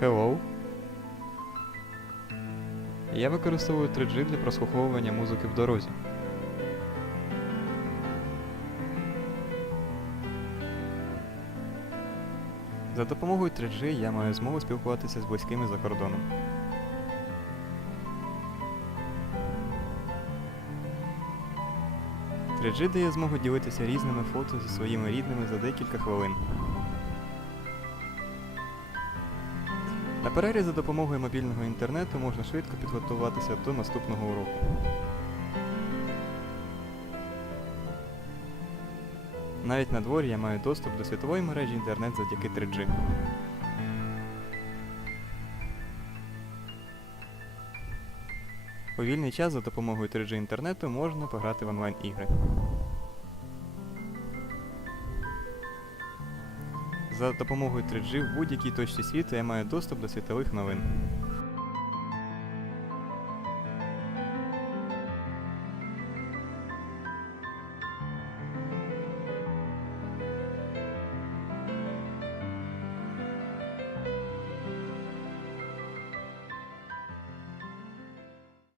Hello. Я використовую 3G для прослуховування музики в дорозі. За допомогою 3G я маю змогу спілкуватися з близькими за кордоном. – 3G дає змогу ділитися різними фото зі своїми рідними за декілька хвилин. На перерві за допомогою мобільного інтернету можна швидко підготуватися до наступного уроку. Навіть на дворі я маю доступ до світової мережі інтернет завдяки 3G. У вільний час за допомогою 3G інтернету можна пограти в онлайн-ігри. За допомогою 3G в будь-якій точці світу я маю доступ до світових новин.